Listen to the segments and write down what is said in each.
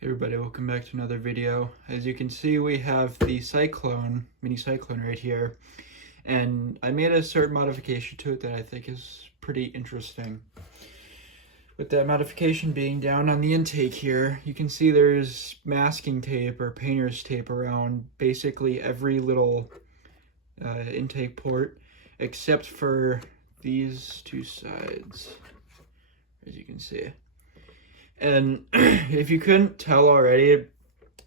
Hey everybody, welcome back to another video. As you can see, we have the Cyclone, mini Cyclone right here, and I made a certain modification to it that I think is pretty interesting. With that modification being down on the intake here, you can see there's masking tape or painter's tape around basically every little intake port, except for these two sides, as you can see. And if you couldn't tell already,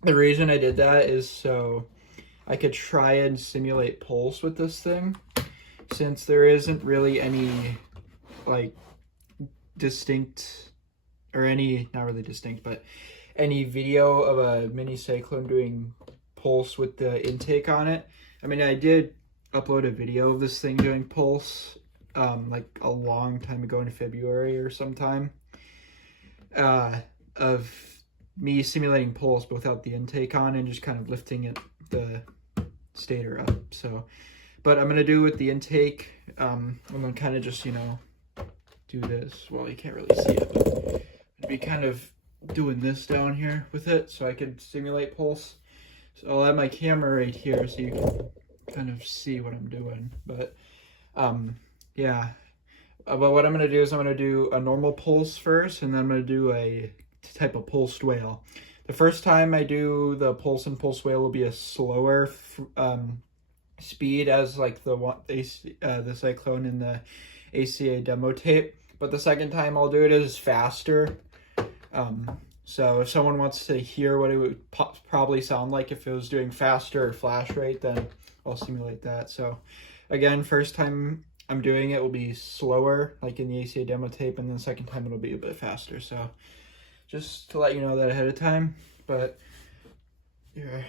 the reason I did that is so I could try and simulate pulse with this thing, since there isn't really any like distinct, or any, not really distinct, but any video of a mini Cyclone doing pulse with the intake on it. I mean, I did upload a video of this thing doing pulse like a long time ago in February or sometime. Of me simulating pulse but without the intake on and just kind of lifting it, the stator up. So, but I'm gonna do with the intake. I'm gonna kind of just, you know, do this. Well, you can't really see it, but I'd be kind of doing this down here with it so I could simulate pulse. So I'll have my camera right here so you can kind of see what I'm doing. But yeah. But what I'm going to do is I'm going to do a normal pulse first, and then I'm going to do a type of pulsed wail. The first time I do the pulse and pulse wail will be a slower speed as like the Cyclone in the A.C.A demo tape. But the second time I'll do it as faster. So if someone wants to hear what it would probably sound like if it was doing faster or flash rate, then I'll simulate that. So again, first time I'm doing it will be slower, like in the A.C.A demo tape, and then the second time it'll be a bit faster. So just to let you know that ahead of time. But here,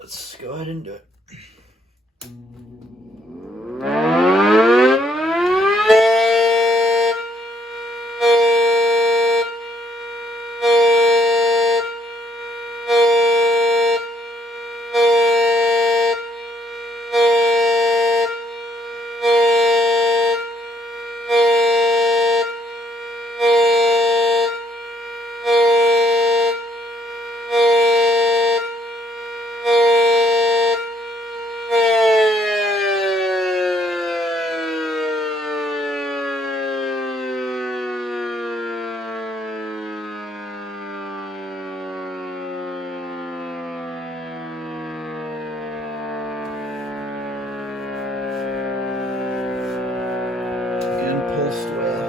let's go ahead and do it. Pulsed wail.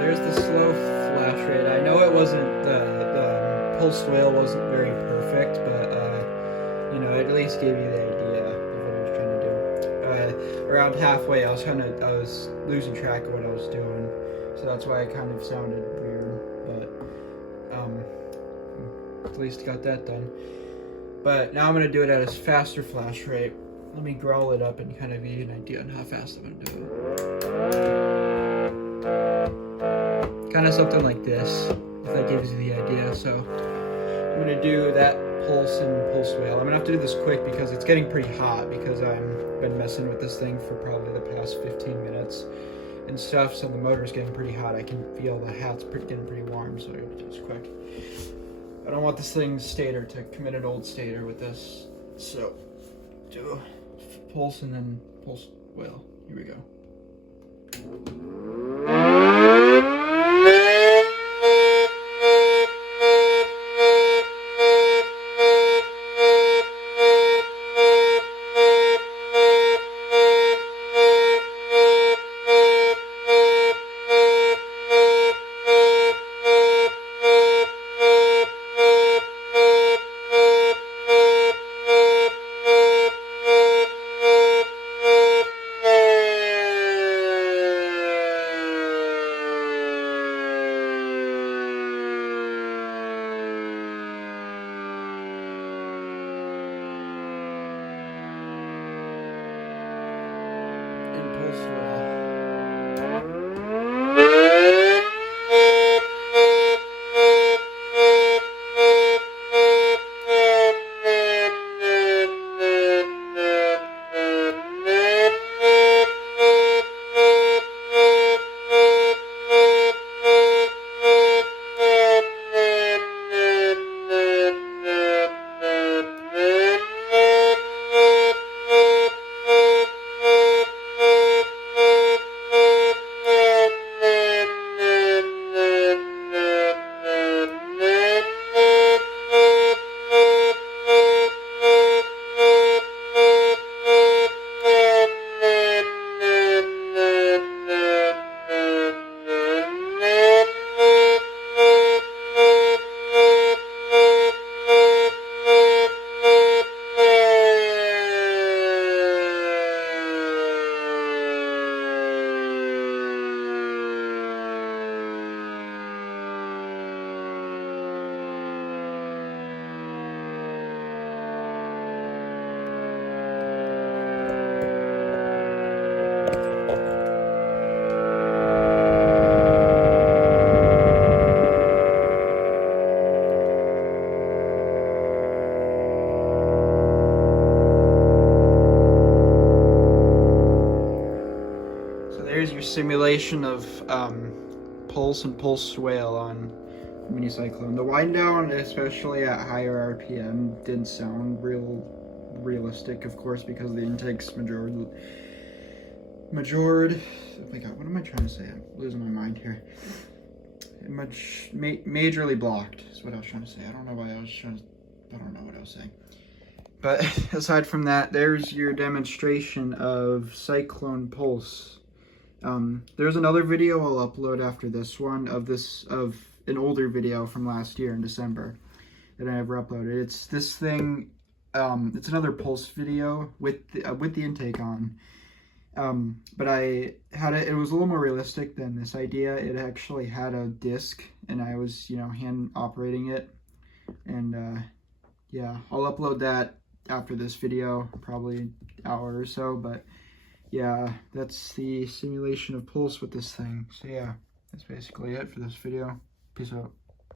There's the slow flash rate. I know it wasn't, the pulsed wail wasn't very perfect, but, you know, it at least gave you the idea of what I was trying to do. Around halfway, I was losing track of what I was doing, so that's why it kind of sounded weird, but, at least got that done. But now I'm going to do it at a faster flash rate. Let me growl it up and kind of give you an idea on how fast I'm going to do it. Kind of something like this, if that gives you the idea. So I'm going to do that pulse and pulse wail. I'm going to have to do this quick because it's getting pretty hot, because I've been messing with this thing for probably the past 15 minutes and stuff, so the motor's getting pretty hot. I can feel the hat's getting pretty warm, so I'm going to do this quick. I don't want this thing's stator to commit an old stator with this, so do pulse and then pulse wail. Here we go. simulation of pulse and pulsed wail on mini Cyclone. The wind down, especially at higher RPM, didn't sound realistic, of course, because the intake's majored. Oh my god, what am I trying to say? I'm losing my mind here. Majorly blocked is what I was trying to say. I don't know what I was saying. But aside from that, there's your demonstration of Cyclone Pulse. There's another video I'll upload after this one of an older video from last year in December that I never uploaded. It's this thing. It's another Pulse video with the intake on. But I had it was a little more realistic than this idea. It actually had a disc, and I was, hand operating it. And yeah, I'll upload that after this video, probably an hour or so. But yeah, that's the simulation of pulse with this thing. So yeah, that's basically it for this video. Peace out.